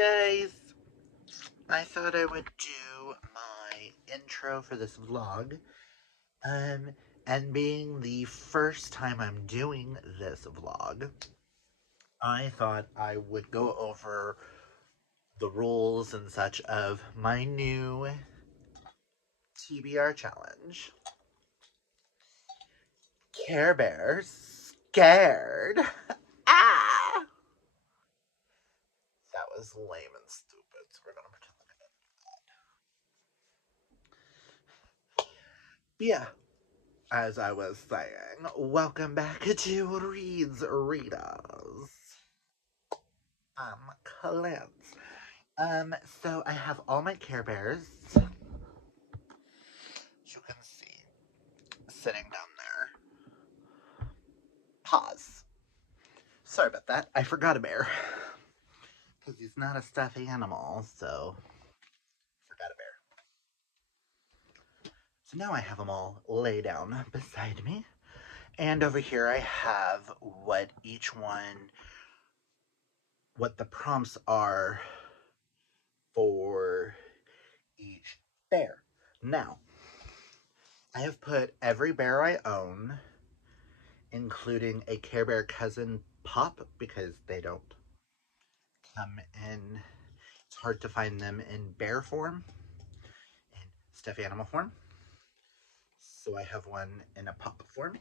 guys! I thought I would do my intro for this vlog. Um, and being the first time I'm doing this vlog, I thought I would go over the rules and such of my new TBR challenge. Care Bear Scared. Ah! That was lame and stupid, so we're gonna pretend like I didn't. But yeah, as I was saying, welcome back to Reads Readers. Clint. So I have all my Care Bears, as you can see, sitting down there. Pause. Sorry about that. I forgot a bear. Because he's not a stuffed animal, so forgot a bear. So now I have them all lay down beside me. And over here I have what the prompts are for each bear. Now, I have put every bear I own, including a Care Bear cousin pup, because they don't come in. It's hard to find them in bear form, in stuffed animal form. So I have one in a pup form.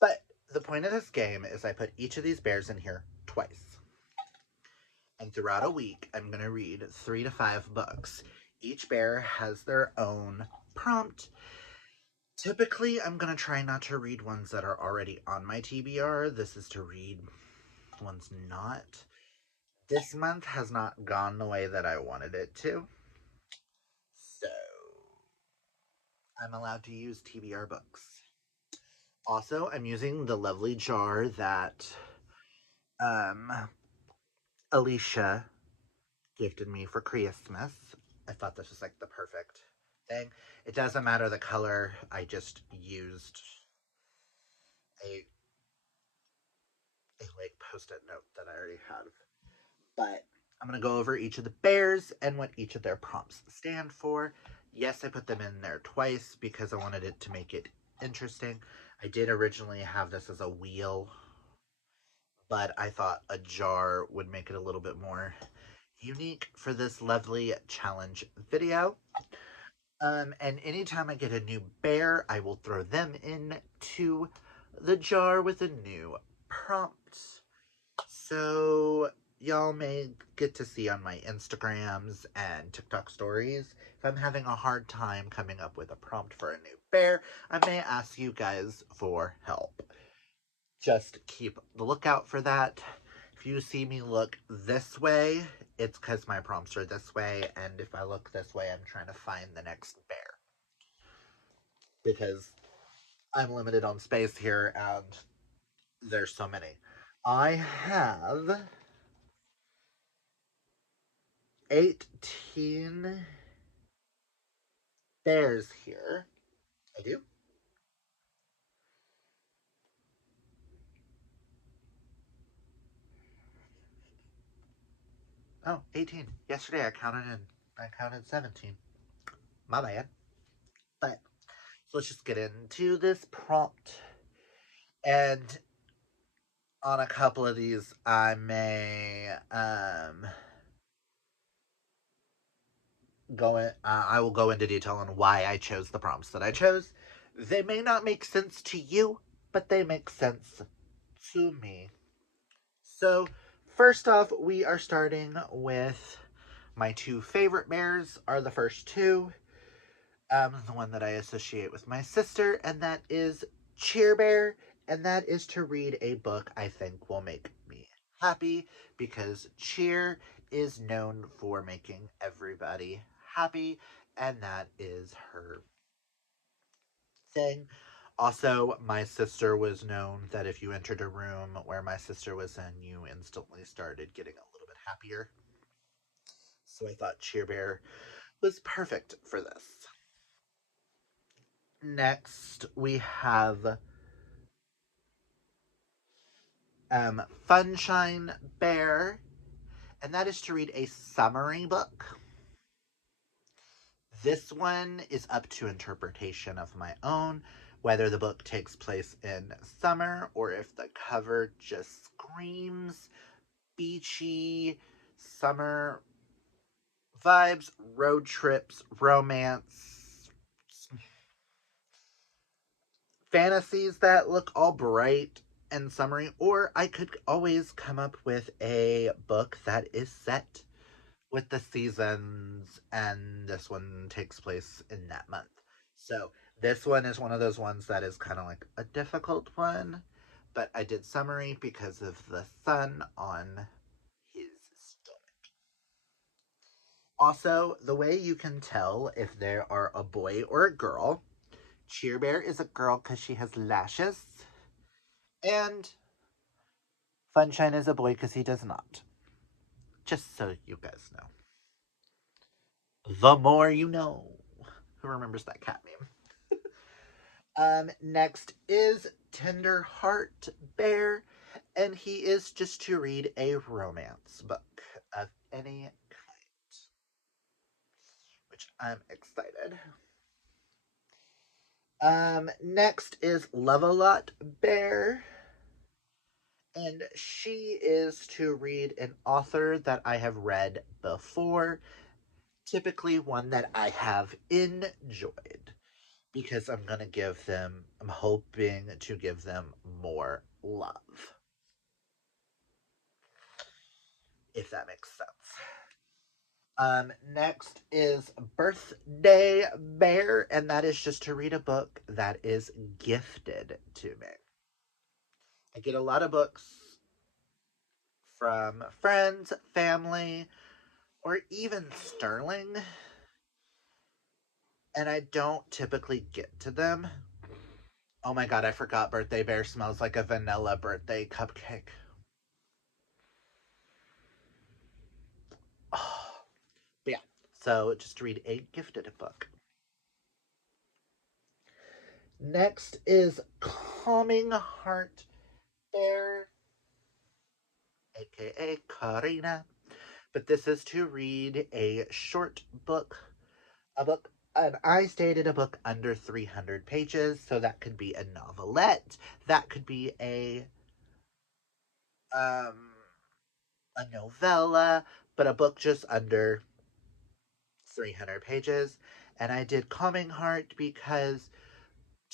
But the point of this game is I put each of these bears in here twice. And throughout a week, I'm going to read 3 to 5 books. Each bear has their own prompt. Typically, I'm going to try not to read ones that are already on my TBR. This is to read ones not. This month has not gone the way that I wanted it to. So, I'm allowed to use TBR books. Also, I'm using the lovely jar that Alicia gifted me for Christmas. I thought this was like the perfect thing. It doesn't matter the color. I just used a like post-it note that I already had. But I'm going to go over each of the bears and what each of their prompts stand for. Yes, I put them in there twice because I wanted it to make it interesting. I did originally have this as a wheel, but I thought a jar would make it a little bit more unique for this lovely challenge video. And anytime I get a new bear, I will throw them into the jar with a new prompt. So y'all may get to see on my Instagrams and TikTok stories if I'm having a hard time coming up with a prompt for a new bear. I may ask you guys for help. Just keep the lookout for that. If you see me look this way, it's because my prompts are this way, and if I look this way, I'm trying to find the next bear. Because I'm limited on space here, and there's so many. I have 18 bears here. I do. Oh, 18. Yesterday I counted 17. My bad. But so let's just get into this prompt. And on a couple of these I may I will go into detail on why I chose the prompts that I chose. They may not make sense to you, but they make sense to me. So, first off, we are starting with my two favorite bears are the first two. The one that I associate with my sister, and that is Cheer Bear, and that is to read a book I think will make me happy, because Cheer is known for making everybody happy, and that is her thing. Also, my sister was known that if you entered a room where my sister was in, you instantly started getting a little bit happier. So I thought Cheer Bear was perfect for this. Next, we have Funshine Bear, and that is to read a summary book. This one is up to interpretation of my own, whether the book takes place in summer or if the cover just screams beachy summer vibes, road trips, romance, fantasies that look all bright and summery, or I could always come up with a book that is set with the seasons, and this one takes place in that month. So this one is one of those ones that is kind of like a difficult one, but I did summary because of the sun on his stomach. Also, the way you can tell if there are a boy or a girl, Cheer Bear is a girl because she has lashes, and Funshine is a boy because he does not. Just so you guys know. The more you know. Who remembers that cat name? Next is Tender Heart Bear, and he is just to read a romance book of any kind, which I'm excited. Next is Love a Lot Bear, and she is to read an author that I have read before, typically one that I have enjoyed, because I'm hoping to give them more love, if that makes sense. Next is Birthday Bear, and that is just to read a book that is gifted to me. I get a lot of books from friends, family, or even Sterling, and I don't typically get to them. Oh my god, I forgot Birthday Bear smells like a vanilla birthday cupcake. Oh, but yeah, so just read a gifted book. Next is Calming Heart Bear, aka Karina. But this is to read a short book, and I stated a book under 300 pages, so that could be a novelette, that could be um a novella, but a book just under 300 pages. And I did Calming Heart because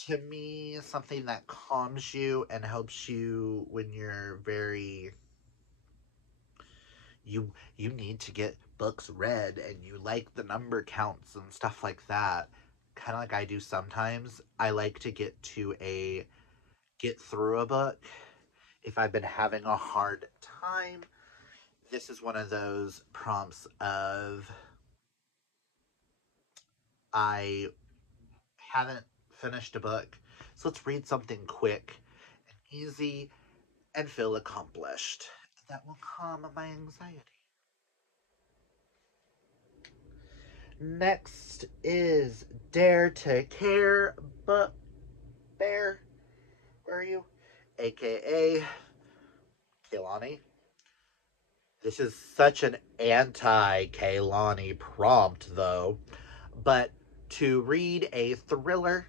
to me, something that calms you and helps you when you're very you need to get books read and you like the number counts and stuff like that, kind of like I do sometimes. I like to get through a book if I've been having a hard time. This is one of those prompts of I haven't finished a book, so let's read something quick and easy and feel accomplished. That will calm my anxiety. Next is Dare to Care but Bear. Where are you? AKA Kaylani. This is such an anti Kaylani prompt, though. But to read a thriller,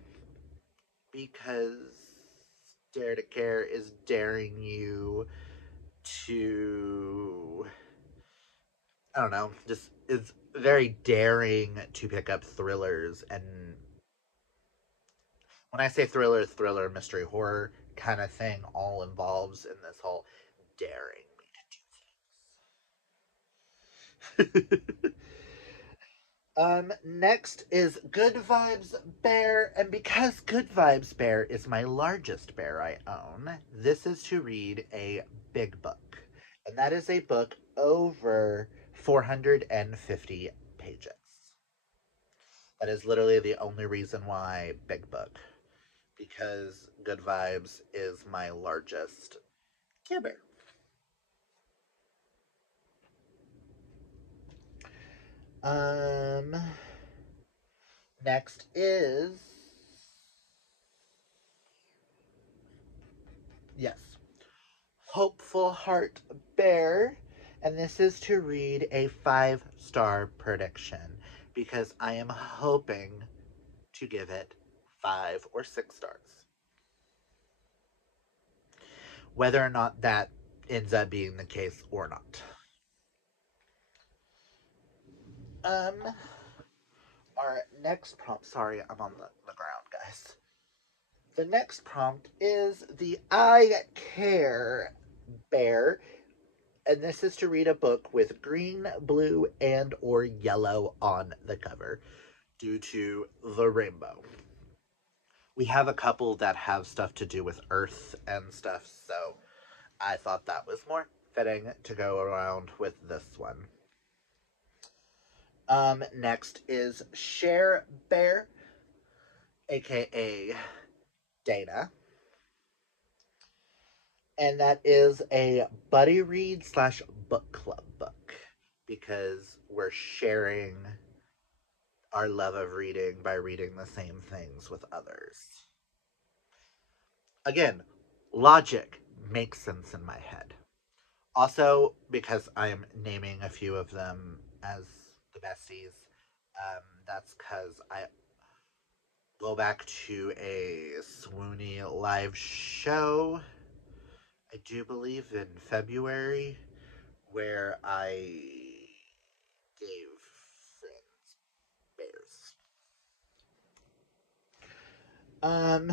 because Dare to Care is daring you to, I don't know, just is very daring to pick up thrillers. And when I say thriller, mystery, horror kind of thing all involves in this whole daring me to do things. Next is Good Vibes Bear, and because Good Vibes Bear is my largest bear I own, this is to read a big book. And that is a book over 450 pages. That is literally the only reason why big book, because Good Vibes is my largest Care Bear. Um, Next is, yes, Hopeful Heart Bear, And this is to read a 5-star prediction because I am hoping to give it 5 or 6 stars. Whether or not that ends up being the case or not. Um, our next prompt. Sorry, I'm on the ground, guys. The next prompt is the I Care Bear, and this is to read a book with green, blue, and or yellow on the cover due to the rainbow. We have a couple that have stuff to do with Earth and stuff, so I thought that was more fitting to go around with this one. Next is Share Bear, aka Dana. And that is a buddy read slash book club book because we're sharing our love of reading by reading the same things with others. Again, logic makes sense in my head. Also, because I'm naming a few of them as the besties, that's because I go back to a Swoony live show, I do believe in February, where I gave friends bears. Um,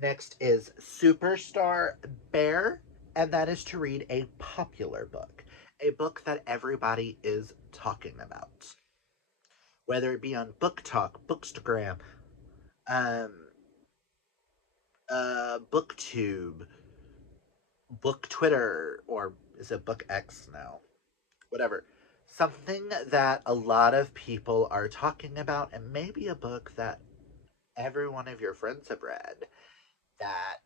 Next is Superstar Bear, and that is to read a popular book, a book that everybody is talking about, whether it be on Book Talk, Bookstagram, um, BookTube, Book Twitter, or is it Book X now? Whatever. Something that a lot of people are talking about, and maybe a book that every one of your friends have read that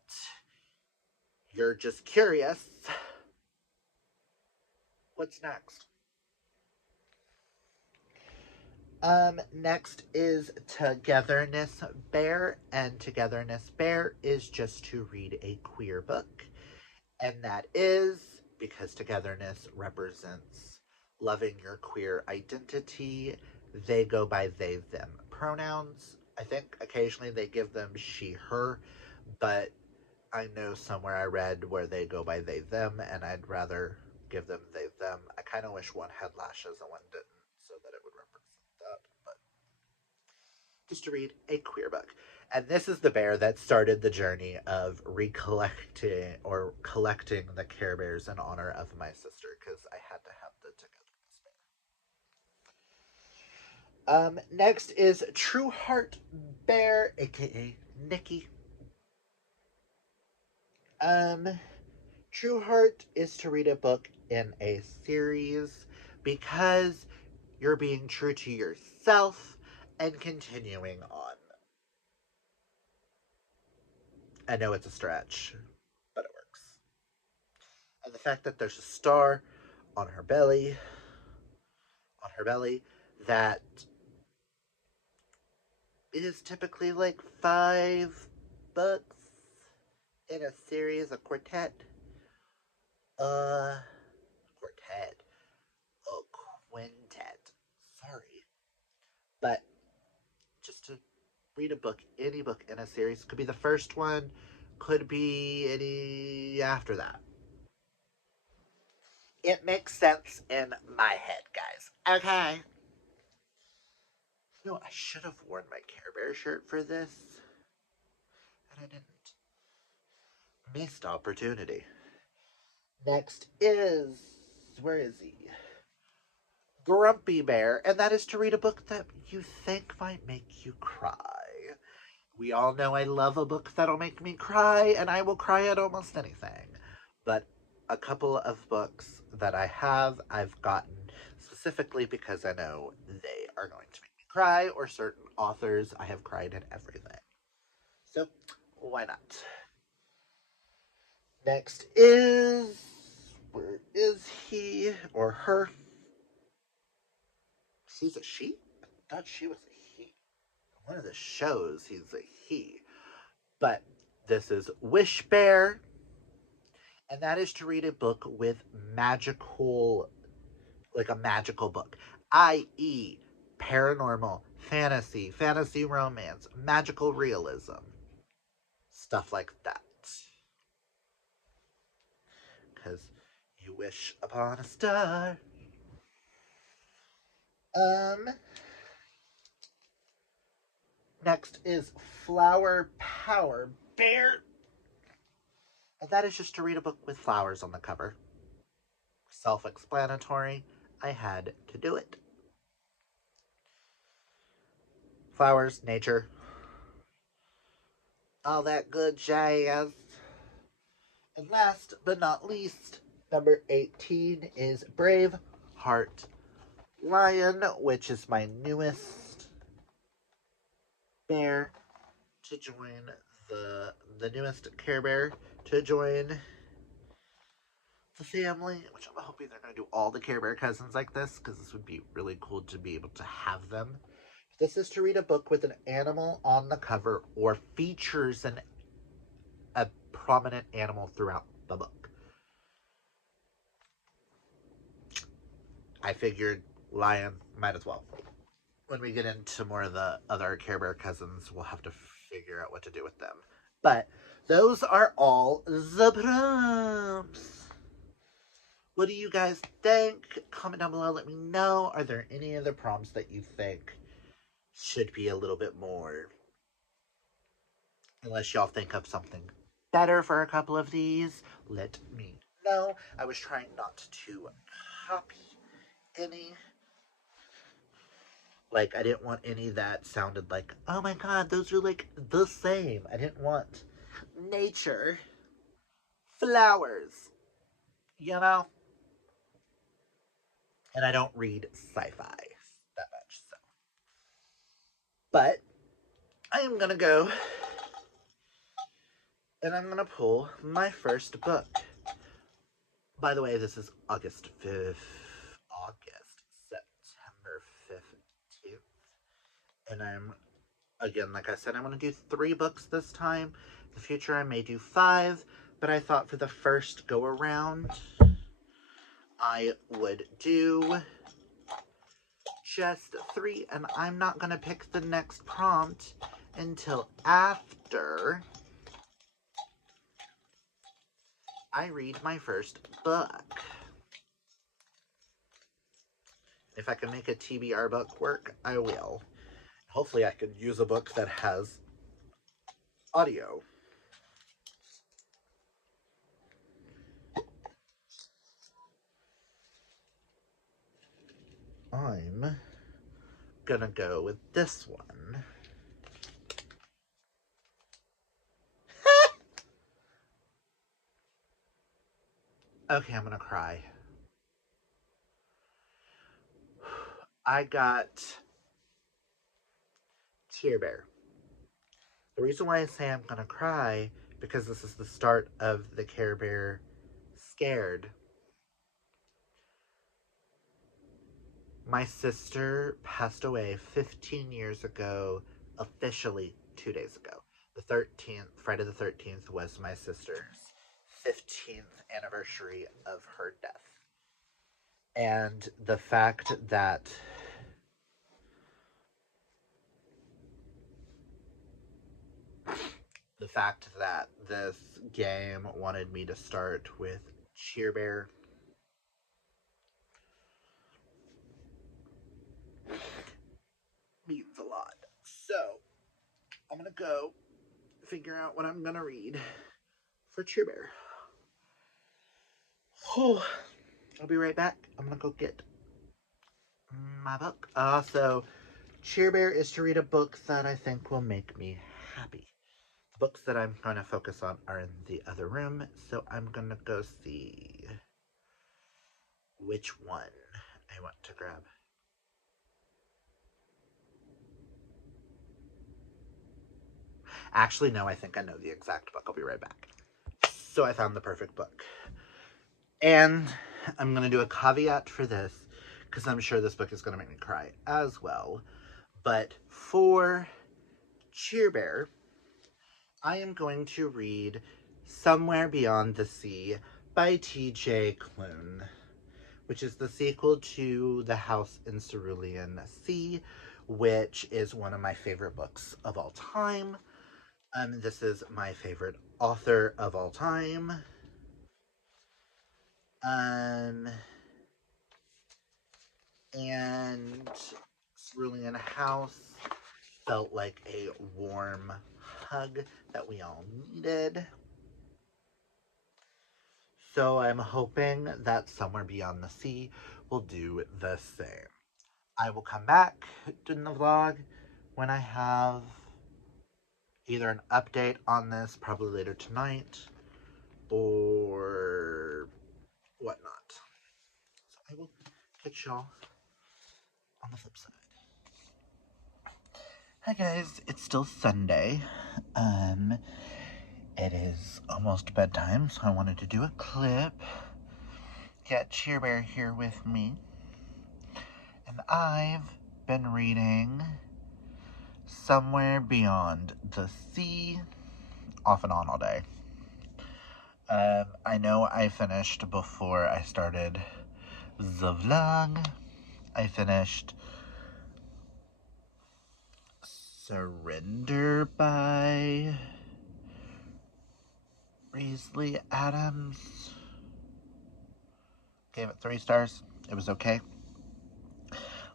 you're just curious. What's next? Next is Togetherness Bear, and Togetherness Bear is just to read a queer book, and that is because togetherness represents loving your queer identity. They go by they, them pronouns. I think occasionally they give them she, her, but I know somewhere I read where they go by they, them, and I'd rather give them they, them. I kind of wish one had lashes and one didn't so that it would represent that, but just to read a queer book. And this is the bear that started the journey of recollecting or collecting the Care Bears in honor of my sister because I had to have the Togetherness Bear. Next is True Heart Bear, aka Nikki. True Heart is to read a book in a series because you're being true to yourself and continuing on. I know it's a stretch, but it works. And the fact that there's a star on her belly, that is typically like 5 books in a series, a quartet. Uh, quartet. A quintet. Sorry. But just to read a book, any book in a series, could be the first one, could be any after that. It makes sense in my head, guys. Okay. You know, I should have worn my Care Bear shirt for this, and I didn't. Missed opportunity. Next is. Where is he? Grumpy Bear, and that is to read a book that you think might make you cry. We all know I love a book that'll make me cry, and I will cry at almost anything. But a couple of books that I've gotten specifically because I know they are going to make me cry, or certain authors, I have cried in everything. So, why not? Next is. Where is he or her? She's a she? I thought she was a he. One of the shows, he's a he. But this is Wish Bear, And that is to read a book with magical, like a magical book, i.e., paranormal, fantasy romance, magical realism, stuff like that. Because you wish upon a star. Um, Next is Flower Power Bear. And that is just to read a book with flowers on the cover. Self explanatory. I had to do it. Flowers, nature, all that good jazz. And last but not least, number 18 is Brave Heart Lion, which is my newest bear to join the newest Care Bear to join the family, which I'm hoping they're going to do all the Care Bear cousins like this, because this would be really cool to be able to have them. This is to read a book with an animal on the cover or features a prominent animal throughout the book. I figured lion, might as well. When we get into more of the other Care Bear cousins, we'll have to figure out what to do with them. But those are all the prompts. What do you guys think? Comment down below, let me know. Are there any other prompts that you think should be a little bit more? Unless y'all think of something better for a couple of these, let me know. I was trying not to copy any. Like, I didn't want any that sounded like, oh my god, those are like the same. I didn't want nature, flowers, you know? And I don't read sci fi that much, so. But I am gonna go and I'm gonna pull my first book. By the way, this is August 5th, September 15th. And I'm, again, like I said, I'm gonna do 3 books this time. In the future, I may do 5, but I thought for the first go around, I would do just 3, and I'm not gonna pick the next prompt until after I read my first book. If I can make a TBR book work, I will. Hopefully I can use a book that has audio. I'm gonna go with this one. Okay, I'm gonna cry. I got Cheer Bear. The reason why I say I'm gonna cry, because this is the start of the Care Bear Scared. My sister passed away 15 years ago, officially 2 days ago. The 13th, Friday the 13th, was my sister's 15th anniversary of her death. And the fact that this game wanted me to start with Cheer Bear means a lot. So, I'm gonna go figure out what I'm gonna read for Cheer Bear. Oh, I'll be right back. I'm gonna go get my book. So, Cheer Bear is to read a book that I think will make me happy. The books that I'm going to focus on are in the other room, so I'm going to go see which one I want to grab. Actually, no, I think I know the exact book. I'll be right back. So I found the perfect book. And I'm going to do a caveat for this, because I'm sure this book is going to make me cry as well. But for Cheer Bear, I am going to read Somewhere Beyond the Sea by T.J. Klune, which is the sequel to The House in Cerulean Sea, which is one of my favorite books of all time. This is my favorite author of all time. And Cerulean House felt like a warm hug that we all needed. So I'm hoping that Somewhere Beyond the Sea will do the same. I will come back in the vlog when I have either an update on this, probably later tonight, or whatnot. So I will catch y'all on the flip side. Hi guys, it's still Sunday. It is almost bedtime, so I wanted to do a clip. Got Cheer Bear here with me. And I've been reading Somewhere Beyond the Sea off and on all day. I know I finished before I started the vlog. I finished Surrender by Risley Adams. Gave it 3 stars. It was okay.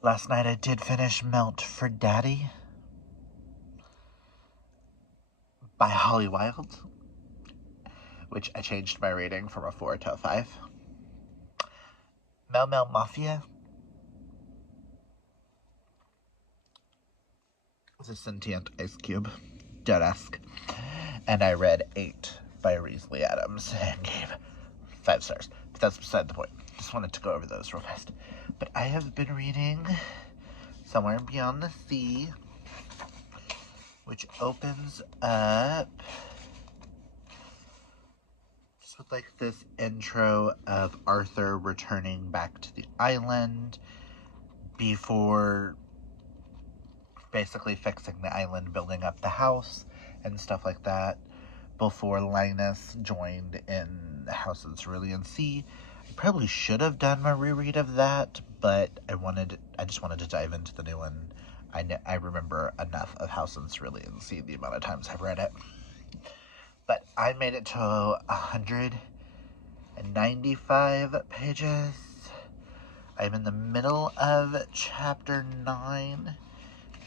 Last night I did finish Melt for Daddy by Holly Wilde, which I changed my rating from a 4 to a 5. Mel Mel Mafia was a sentient ice cube, dead-esque. And I read 8 by Risley Adams and gave 5 stars. But that's beside the point. Just wanted to go over those real fast. But I have been reading Somewhere Beyond the Sea, which opens up just with like this intro of Arthur returning back to the island before basically fixing the island, building up the house and stuff like that, before Linus joined in the House in Cerulean Sea. I probably should have done my reread of that, but I just wanted to dive into the new one. I remember enough of House in Cerulean Sea, the amount of times I've read it. But I made it to 195 pages. I'm in the middle of chapter 9.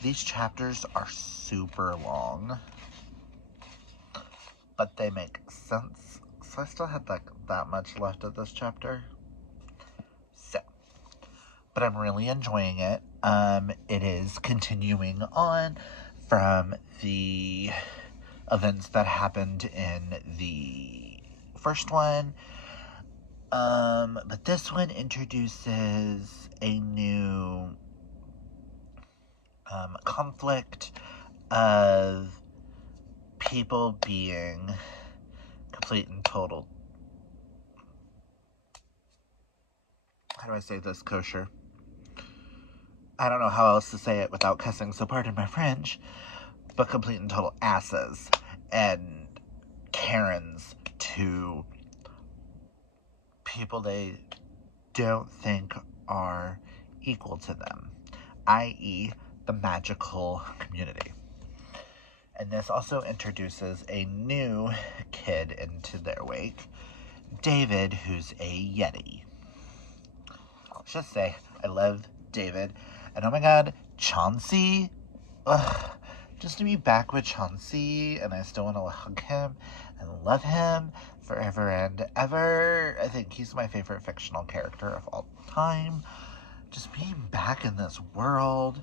These chapters are super long, but they make sense. So I still had like that much left of this chapter. So, but I'm really enjoying it. It is continuing on from the events that happened in the first one. But this one introduces a new conflict of people being complete and total, how do I say this kosher? I don't know how else to say it without cussing, so pardon my French, but complete and total asses and Karens to people they don't think are equal to them, i.e. the magical community. And this also introduces a new kid into their wake, David, who's a Yeti. I'll just say, I love David. And oh my god, Chauncey. Ugh, just to be back with Chauncey, and I still want to hug him and love him forever and ever. I think he's my favorite fictional character of all time. Just being back in this world.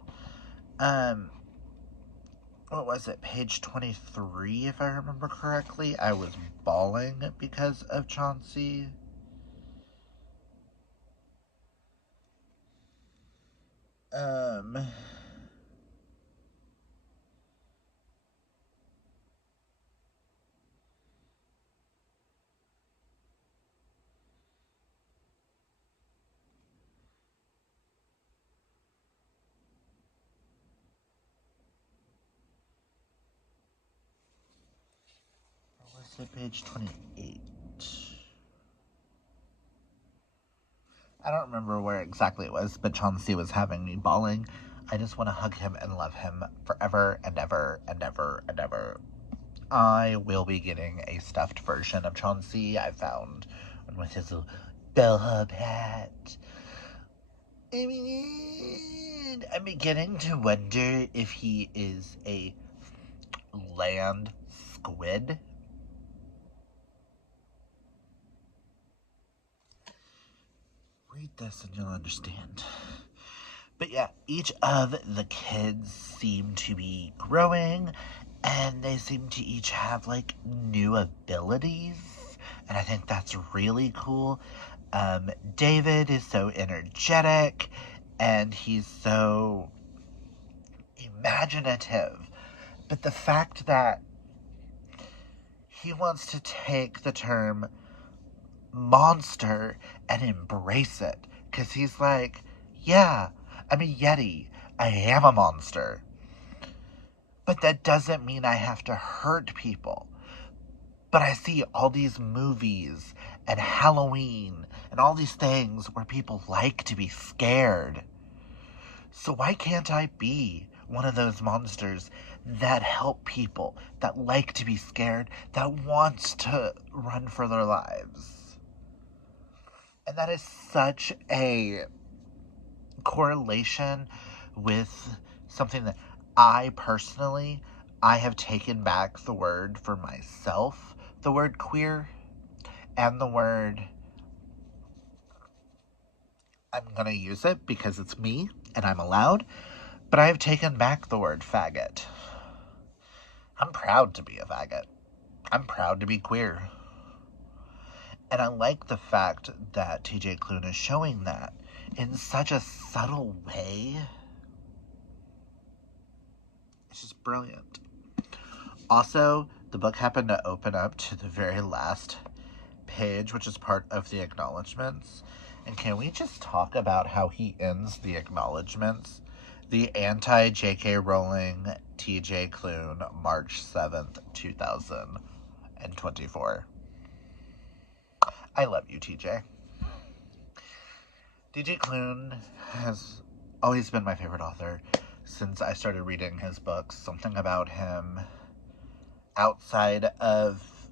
What was it, page 23, if I remember correctly? I was bawling because of Chauncey. What was it, page 28? I don't remember where exactly it was, but Chauncey was having me bawling. I just want to hug him and love him forever and ever and ever and ever. I will be getting a stuffed version of Chauncey. I found one with his little bellhop hat. I mean, I'm beginning to wonder if he is a land squid. Read this and you'll understand. But yeah, each of the kids seem to be growing, and they seem to each have like new abilities, and I think that's really cool. David is so energetic, and he's so imaginative. But the fact that he wants to take the term monster and embrace it, because he's like, yeah, I'm a Yeti. I am a monster. But that doesn't mean I have to hurt people. But I see all these movies and Halloween and all these things where people like to be scared. So why can't I be one of those monsters that help people, that like to be scared, that wants to run for their lives? And that is such a correlation with something that I personally, I have taken back the word for myself, the word queer, and the word, I'm gonna use it because it's me and I'm allowed, but I have taken back the word faggot. I'm proud to be a faggot. I'm proud to be queer. And I like the fact that TJ Klune is showing that in such a subtle way. It's just brilliant. Also, the book happened to open up to the very last page, which is part of the acknowledgments. And can we just talk about how he ends the acknowledgments? The anti-J.K. Rowling TJ Klune, March 7th, 2024. I love you, TJ. TJ Klune has always been my favorite author since I started reading his books. Something about him outside of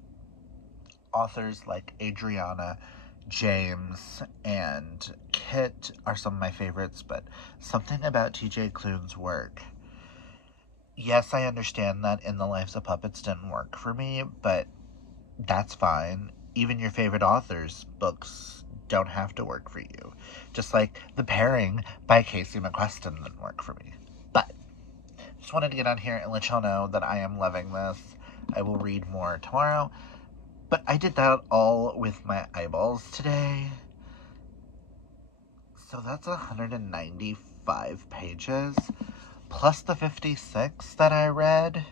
authors like Adriana, James, and Kit are some of my favorites, but something about TJ Klune's work. Yes, I understand that In the Lives of Puppets didn't work for me, but that's fine. Even your favorite authors' books don't have to work for you. Just like The Pairing by Casey McQuestion didn't work for me. But just wanted to get on here and let y'all know that I am loving this. I will read more tomorrow. But I did that all with my eyeballs today. So that's 195 pages, plus the 56 that I read.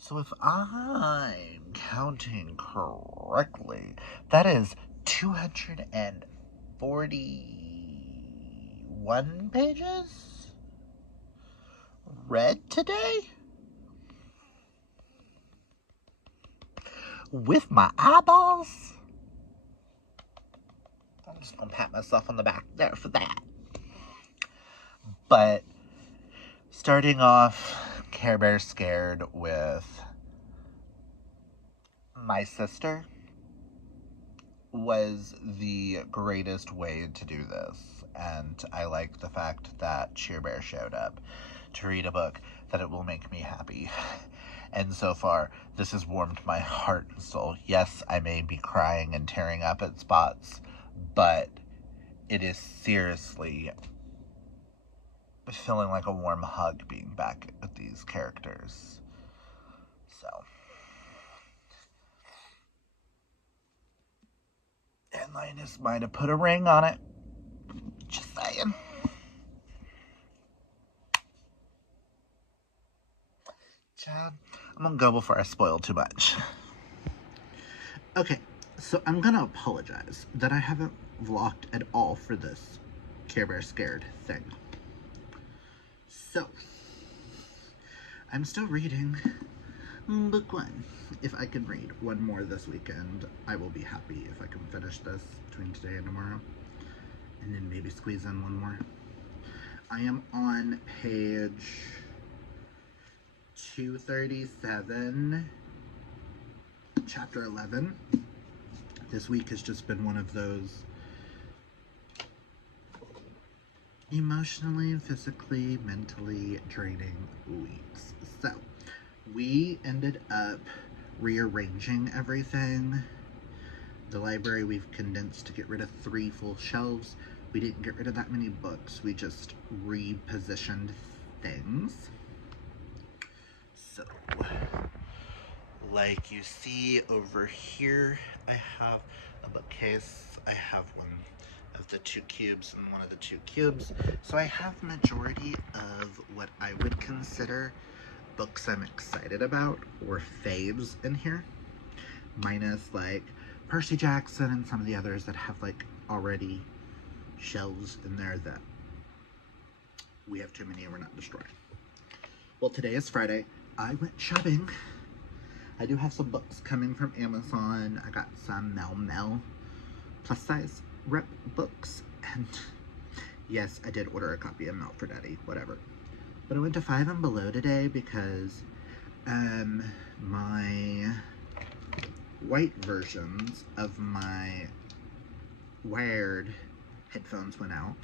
So if I'm counting correctly, that is 241 pages read today? With my eyeballs? I'm just gonna pat myself on the back there for that. But starting off Care Bear Scared with my sister was the greatest way to do this. And I like the fact that Cheer Bear showed up to read a book that it will make me happy. And so far, this has warmed my heart and soul. Yes, I may be crying and tearing up at spots, but it is seriously feeling like a warm hug being back with these characters. So. And Linus might have put a ring on it. Just saying. Chad, I'm gonna go before I spoil too much. Okay, so I'm gonna apologize that I haven't vlogged at all for this Care Bear Scared thing. So, I'm still reading Book one. If I can read one more this weekend, I will be happy if I can finish this between today and tomorrow. And then maybe squeeze in one more. I am on page 237, chapter 11. This week has just been one of those emotionally, physically, mentally draining weeks. So, we ended up rearranging everything. The library we've condensed to get rid of 3 full shelves. We didn't get rid of that many books. We just repositioned things. So, like you see over here, I have a bookcase. I have one of the 2 cubes and one of the 2 cubes. So I have majority of what I would consider books I'm excited about or faves in here, minus like Percy Jackson and some of the others that have like already shelves in there that we have too many and we're not destroying. Well, today is Friday. I went shopping. I do have some books coming from Amazon. I got some Mel plus size rep books, and yes, I did order a copy of Mel for Daddy, whatever. But I went to Five and Below today because my white versions of my wired headphones went out,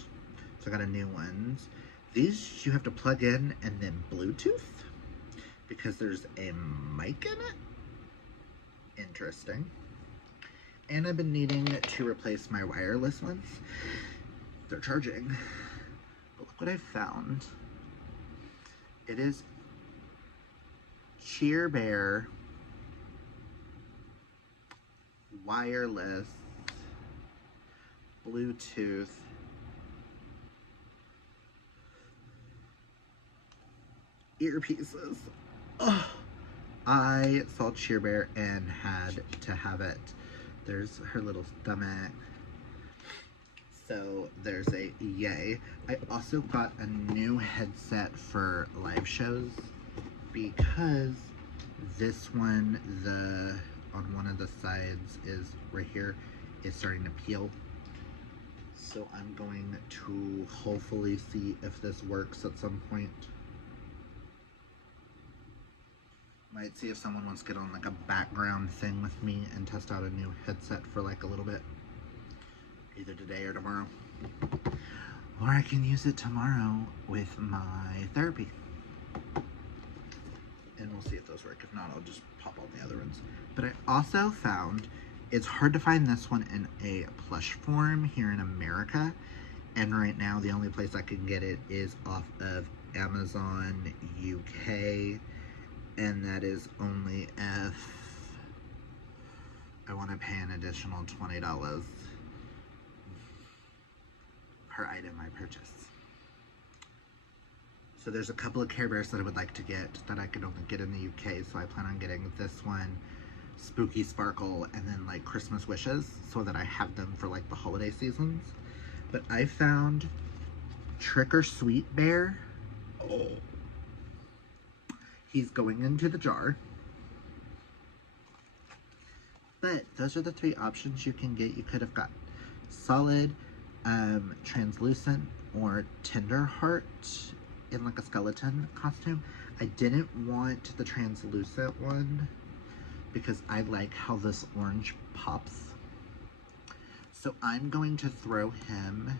so I got a new ones. These you have to plug in and then Bluetooth because there's a mic in it. Interesting. And I've been needing to replace my wireless ones. They're charging. But look what I found. It is Cheer Bear wireless Bluetooth earpieces. Oh, I saw Cheer Bear and had to have it. There's her little stomach. So there's a yay. I also got a new headset for live shows because this one, on one of the sides is right here, is starting to peel. So I'm going to hopefully see if this works at some point. Might see if someone wants to get on like a background thing with me and test out a new headset for like a little bit. Either today or tomorrow. Or I can use it tomorrow with my therapy. And we'll see if those work. If not, I'll just pop on the other ones. But I also found it's hard to find this one in a plush form here in America. And right now, the only place I can get it is off of Amazon UK. And that is only if I want to pay an additional $20 per item I purchase. So there's a couple of Care Bears that I would like to get that I could only get in the UK, so I plan on getting this one, Spooky Sparkle, and then like Christmas Wishes, so that I have them for like the holiday seasons. But I found Trick or Sweet Bear. Oh. He's going into the jar. But those are the 3 options you can get. You could have got solid, translucent, or tender heart in like a skeleton costume. I didn't want the translucent one because I like how this orange pops. So I'm going to throw him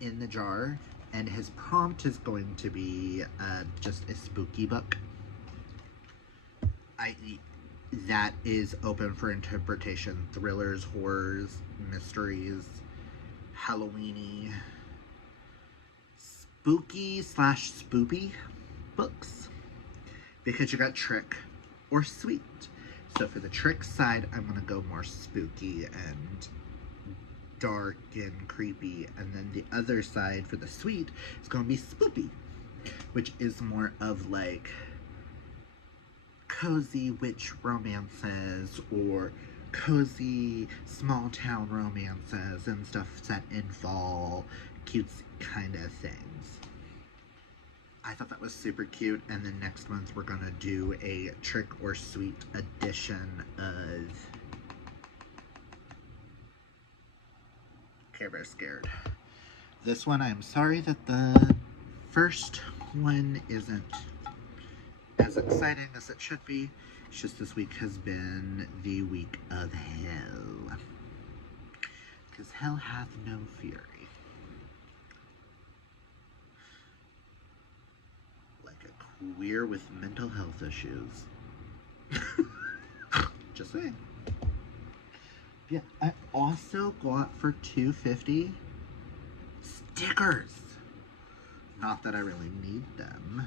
in the jar, and his prompt is going to be just a spooky book. That is open for interpretation. Thrillers, horrors, mysteries, Halloweeny, spooky / spoopy books. Because you got trick or sweet. So for the trick side, I'm gonna go more spooky and dark and creepy. And then the other side for the sweet is gonna be spoopy, which is more of like cozy witch romances or cozy small town romances and stuff set in fall, cutesy kind of things. I thought that was super cute. And then next month we're gonna do a trick or sweet edition of Care Bear Scared. This one, I'm sorry that the first one isn't as exciting as it should be. It's just this week has been the week of hell. Because hell hath no fury. Like a queer with mental health issues. Just saying. Yeah, I also got for $2.50 stickers. Not that I really need them.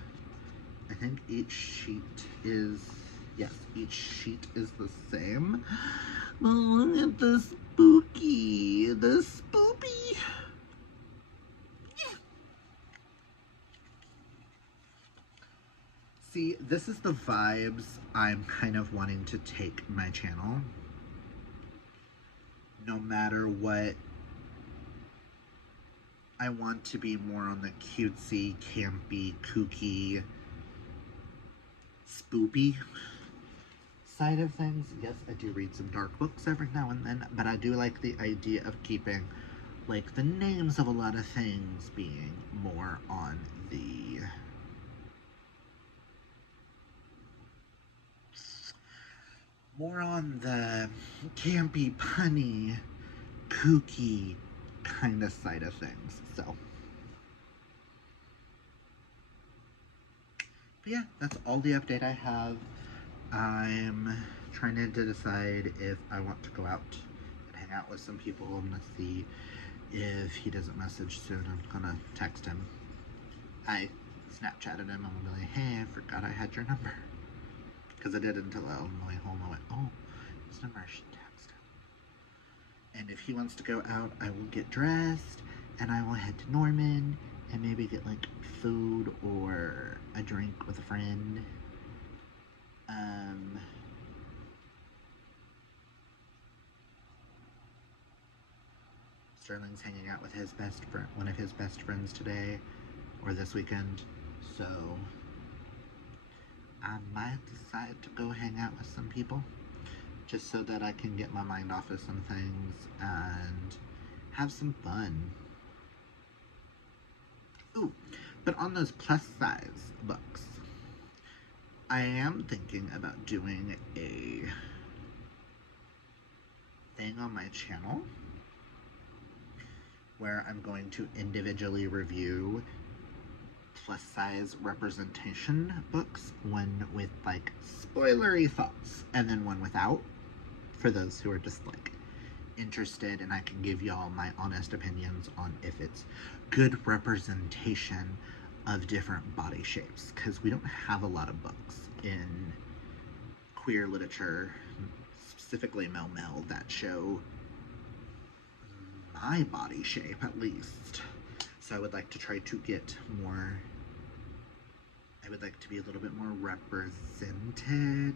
I think each sheet is, yes, each sheet is the same. But look at the spooky, the spoopy. See, this is the vibes I'm kind of wanting to take my channel. No matter what, I want to be more on the cutesy, campy, kooky, spoopy side of things. Yes, I do read some dark books every now and then, but I do like the idea of keeping, like, the names of a lot of things being more on the campy, punny, kooky kind of side of things. So, but yeah, that's all the update I have. I'm trying to decide if I want to go out and hang out with some people. I'm gonna see if he doesn't message soon. I'm gonna text him. I Snapchatted him. I'm gonna be like, hey, I forgot I had your number. Because I did until on the way home. I went, oh, this number I should text him. And if he wants to go out, I will get dressed and I will head to Norman and maybe get like food or a drink with a friend. Sterling's hanging out with his best friend, one of his best friends today, or this weekend, so I might decide to go hang out with some people, just so that I can get my mind off of some things and have some fun. Ooh, but on those plus size books, I am thinking about doing a thing on my channel where I'm going to individually review plus size representation books, one with like spoilery thoughts and then one without, for those who are just like interested, and I can give y'all my honest opinions on if it's good representation of different body shapes, because we don't have a lot of books in queer literature, specifically Mel Mel, that show my body shape at least. So I would like to try to get more, I would like to be a little bit more represented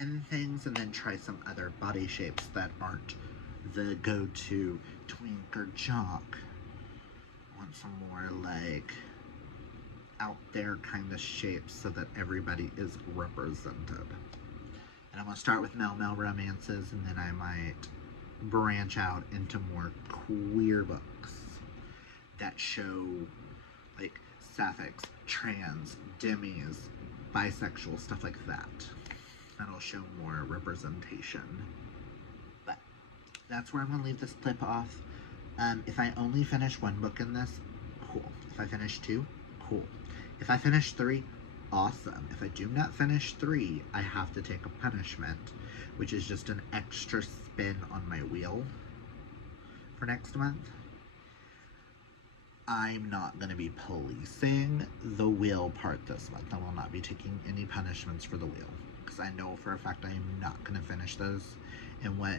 in things, and then try some other body shapes that aren't the go-to twink or jock. I want some more like out there kind of shapes so that everybody is represented. And I'm gonna start with Mel Mel romances, and then I might branch out into more queer books that show like sapphics, trans, demis, bisexual, stuff like that. That'll show more representation. But that's where I'm gonna leave this clip off. If I only finish one book in this, cool. If I finish two, cool. If I finish three, awesome. If I do not finish three, I have to take a punishment, which is just an extra spin on my wheel for next month. I'm not going to be policing the wheel part this month. I will not be taking any punishments for the wheel, because I know for a fact I am not going to finish those, and what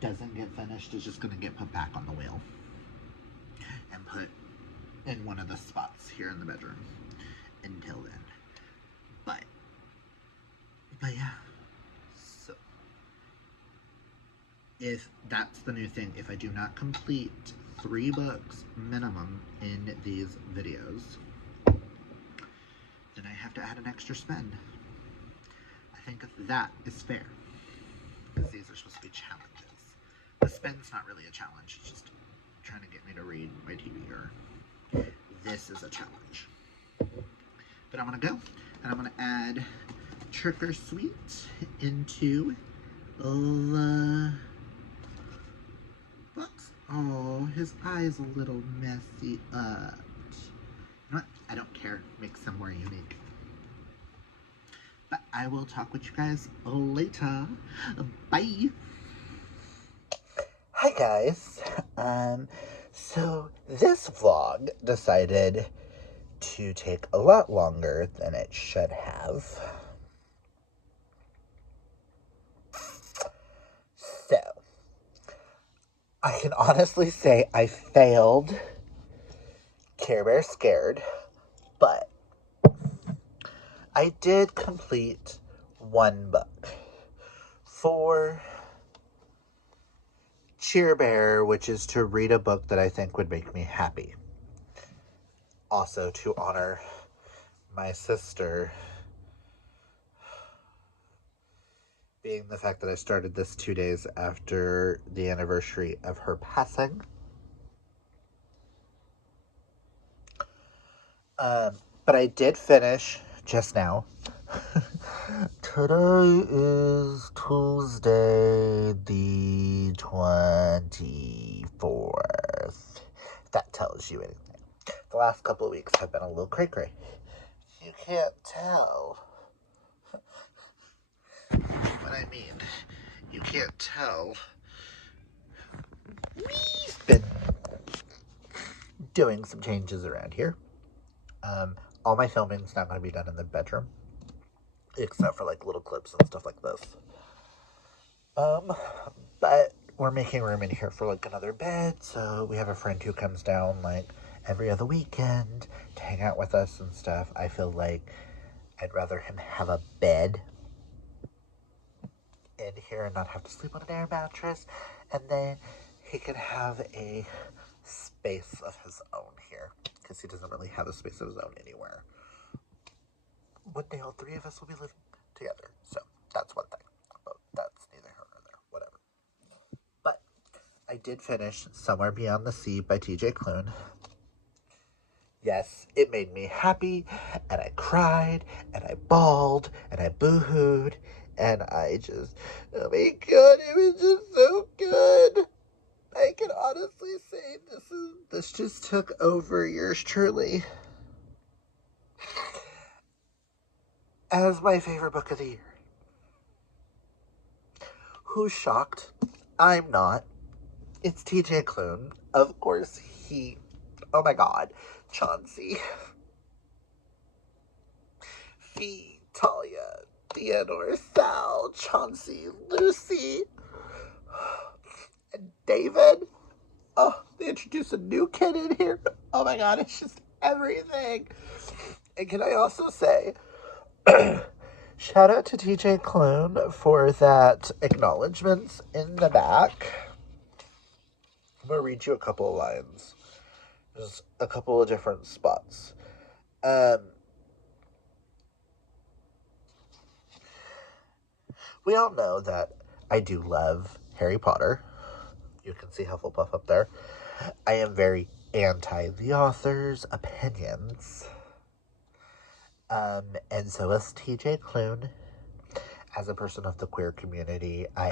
doesn't get finished is just going to get put back on the wheel and put in one of the spots here in the bedroom until then. But yeah, so if that's the new thing, if I do not complete 3 books minimum in these videos, then I have to add an extra spend. I think that is fair, because these are supposed to be challenges. The spend's not really a challenge, it's just trying to get me to read my TBR. This is a challenge. But I'm going to go, and I'm going to add Trick or Sweet into the box. Oh, his eye's a little messy up. You know what? I don't care. Make some more unique. But I will talk with you guys later. Bye. Hi guys. So this vlog decided to take a lot longer than it should have. So, I can honestly say I failed Care Bear Scared, but I did complete one book for Cheer Bear, which is to read a book that I think would make me happy. Also to honor my sister, being the fact that I started this 2 days after the anniversary of her passing. But I did finish just now. Today is Tuesday the 24th. If that tells you anything. The last couple of weeks have been a little cray-cray. You can't tell what I mean. You can't tell. We've been doing some changes around here. All my filming's not going to be done in the bedroom, except for like little clips and stuff like this. But we're making room in here for like another bed, so we have a friend who comes down like every other weekend to hang out with us and stuff. I feel like I'd rather him have a bed in here and not have to sleep on an air mattress, and then he can have a space of his own here, because he doesn't really have a space of his own anywhere. One day all 3 of us will be living together, so that's one thing, but that's neither here nor there, whatever. But I did finish Somewhere Beyond the Sea by TJ Klune. Yes, it made me happy, and I cried, and I bawled, and I boo-hooed, and I just, oh my god, it was just so good. I can honestly say this just took over yours truly as my favorite book of the year. Who's shocked? I'm not. It's TJ Klune. Of course oh my god, Chauncey. Fee, Talia, Theodore, Sal, Chauncey, Lucy, and David. Oh, they introduced a new kid in here. Oh my god, it's just everything. And can I also say, shout out to TJ Klune for that acknowledgments in the back. I'm going to read you a couple of lines. There's a couple of different spots. We all know that I do love Harry Potter. You can see Hufflepuff up there. I am very anti the author's opinions. And so is TJ Klune. As a person of the queer community, I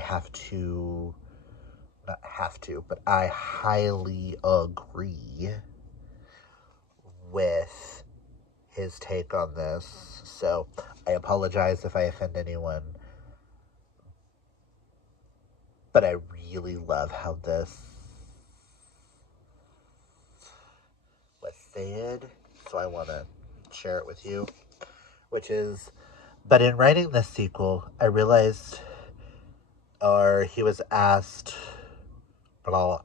highly agree with his take on this. So I apologize if I offend anyone. But I really love how this was said. So I want to share it with you. Which is, but in writing this sequel, I realized, or he was asked, blah, blah.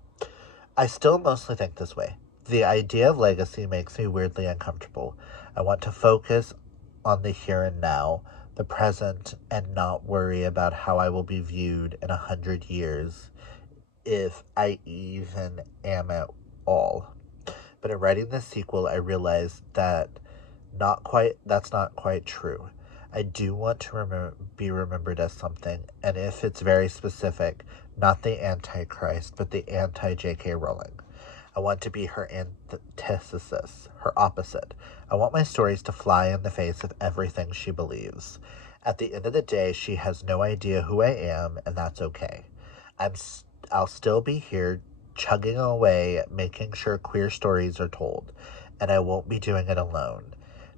I still mostly think this way. The idea of legacy makes me weirdly uncomfortable. I want to focus on the here and now, the present, and not worry about how I will be viewed in 100 years, if I even am at all. But in writing this sequel, I realized that's not quite true. I do want to be remembered as something, and if it's very specific, not the Antichrist, but the anti-J.K. Rowling. I want to be her antithesis, her opposite. I want my stories to fly in the face of everything she believes. At the end of the day, she has no idea who I am, and that's okay. I'll still be here chugging away, making sure queer stories are told, and I won't be doing it alone.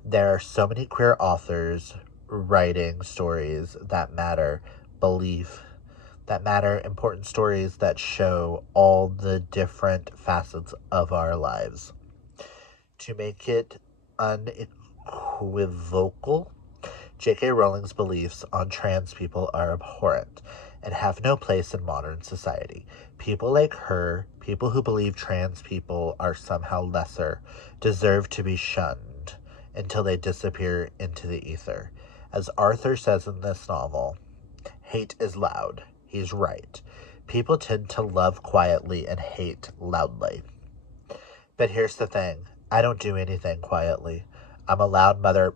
There are so many queer authors writing stories that matter, important stories that show all the different facets of our lives. To make it unequivocal, J.K. Rowling's beliefs on trans people are abhorrent and have no place in modern society. People like her, people who believe trans people are somehow lesser, deserve to be shunned until they disappear into the ether. As Arthur says in this novel, hate is loud. He's right. People tend to love quietly and hate loudly. But here's the thing. I don't do anything quietly. I'm a loud mother,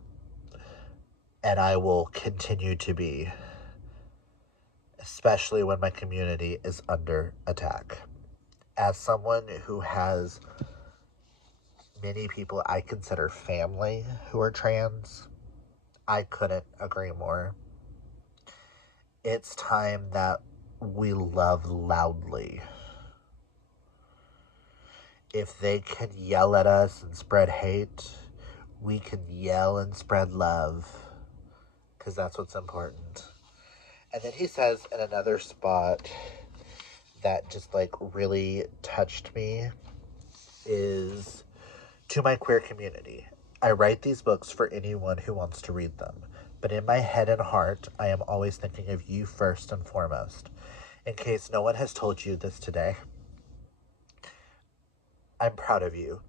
and I will continue to be, especially when my community is under attack. As someone who has many people I consider family who are trans, I couldn't agree more. It's time that we love loudly. If they can yell at us and spread hate, we can yell and spread love, because that's what's important. And then he says in another spot that just like really touched me is, to my queer community, I write these books for anyone who wants to read them, but in my head and heart, I am always thinking of you first and foremost. In case no one has told you this today, I'm proud of you.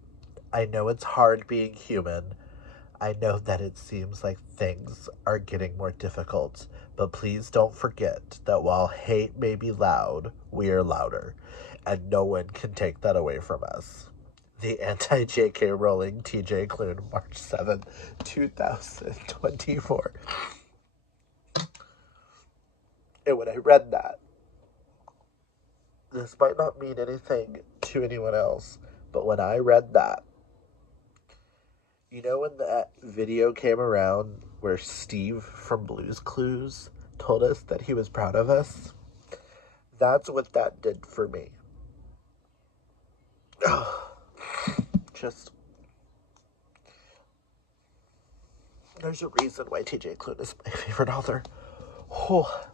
I know it's hard being human. I know that it seems like things are getting more difficult, but please don't forget that while hate may be loud, we are louder, and no one can take that away from us. The anti-J.K. Rowling, TJ Klune, March 7, 2024. And when I read that, this might not mean anything to anyone else, but when I read that, you know when that video came around where Steve from Blue's Clues told us that he was proud of us? That's what that did for me. Just, there's a reason why TJ Klune is my favorite author. Oh,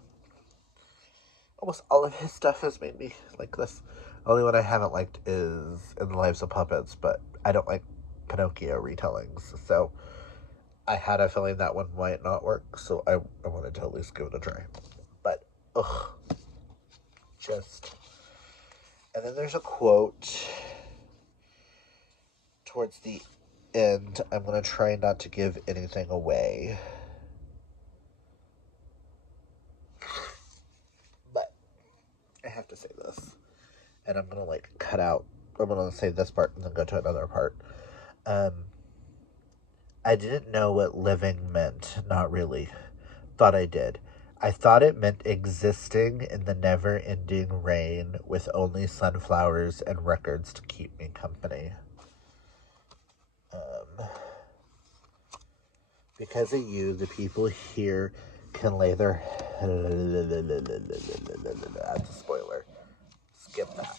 almost all of his stuff has made me like this. The only one I haven't liked is In the Lives of Puppets, but I don't like Pinocchio retellings, so I had a feeling that one might not work, so I wanted to at least give it a try. But, just... And then there's a quote towards the end. I'm going to try not to give anything away. But I have to say this. And I'm going to, cut out. I'm going to say this part and then go to another part. I didn't know what living meant. Not really. Thought I did. I thought it meant existing in the never-ending rain with only sunflowers and records to keep me company. Because of you, the people here can lay their... That's a spoiler. Skip that.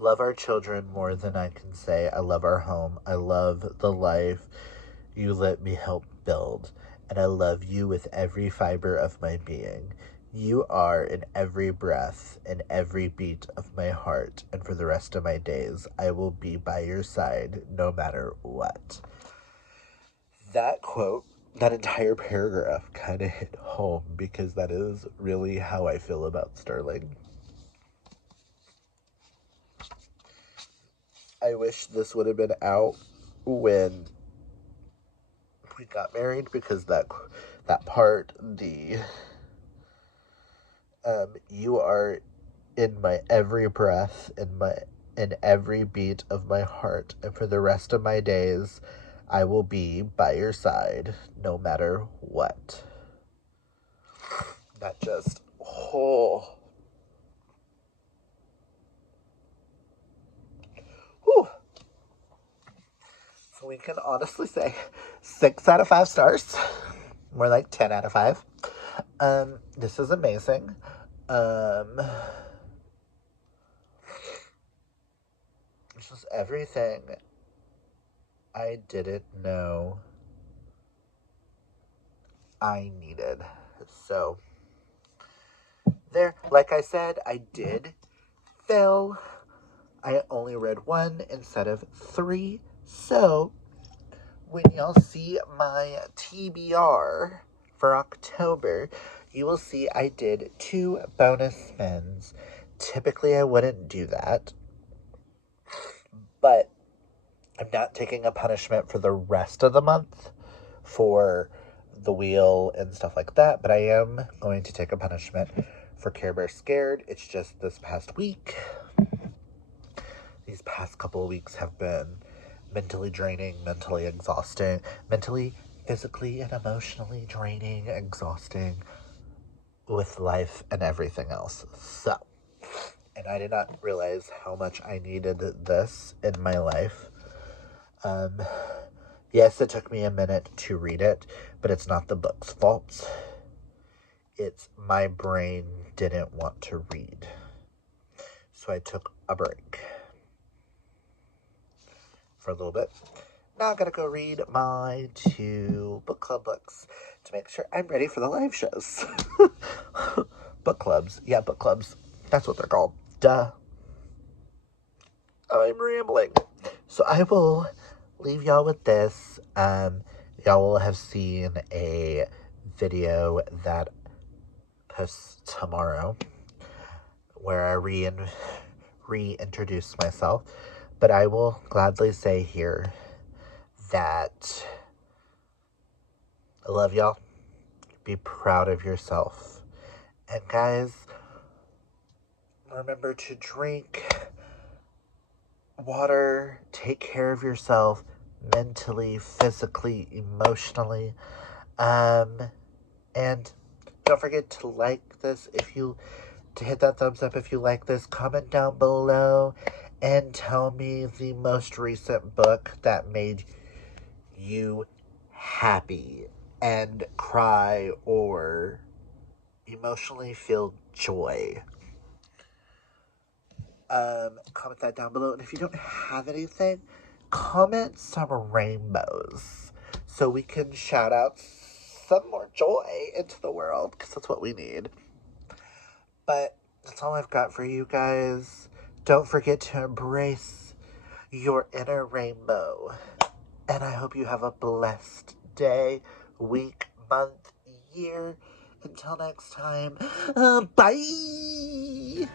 Love our children more than I can say. I love our home. I love the life you let me help build. And I love you with every fiber of my being. You are in every breath, in every beat of my heart. And for the rest of my days, I will be by your side no matter what. That quote, that entire paragraph kind of hit home because that is really how I feel about Sterling. I wish this would have been out when we got married, because that part, the You are in my every breath, in every beat of my heart, and for the rest of my days, I will be by your side, no matter what. That just, oh. Whew. So we can honestly say 6 out of 5 stars. More like 10 out of 5. This is amazing. This is everything I didn't know I needed. So, there, like I said, I did fail. I only read 1 instead of 3. So, when y'all see my TBR for October, you will see I did 2 bonus spins. Typically, I wouldn't do that, but I'm not taking a punishment for the rest of the month for the wheel and stuff like that, but I am going to take a punishment for Care Bear Scared. It's just this past week. These past couple of weeks have been mentally draining, mentally exhausting, mentally, physically, and emotionally draining, exhausting with life and everything else. So, and I did not realize how much I needed this in my life. Yes, it took me a minute to read it, but it's not the book's fault. It's my brain didn't want to read. So I took a break for a little bit. Now I'm going to go read my 2 book club books to make sure I'm ready for the live shows. Book clubs. Yeah, book clubs. That's what they're called. Duh. I'm rambling. So I will leave y'all with this. Y'all will have seen a video that posts tomorrow where I reintroduce myself. But I will gladly say here that I love y'all. Be proud of yourself. And guys, remember to drink water, take care of yourself mentally, physically, emotionally. And don't forget to like this to hit that thumbs up if you like this. Comment down below and tell me the most recent book that made you happy and cry or emotionally feel joy. Comment that down below. And if you don't have anything, comment some rainbows so we can shout out some more joy into the world, because that's what we need. But that's all I've got for you guys. Don't forget to embrace your inner rainbow. And I hope you have a blessed day, week, month, year. Until next time, bye!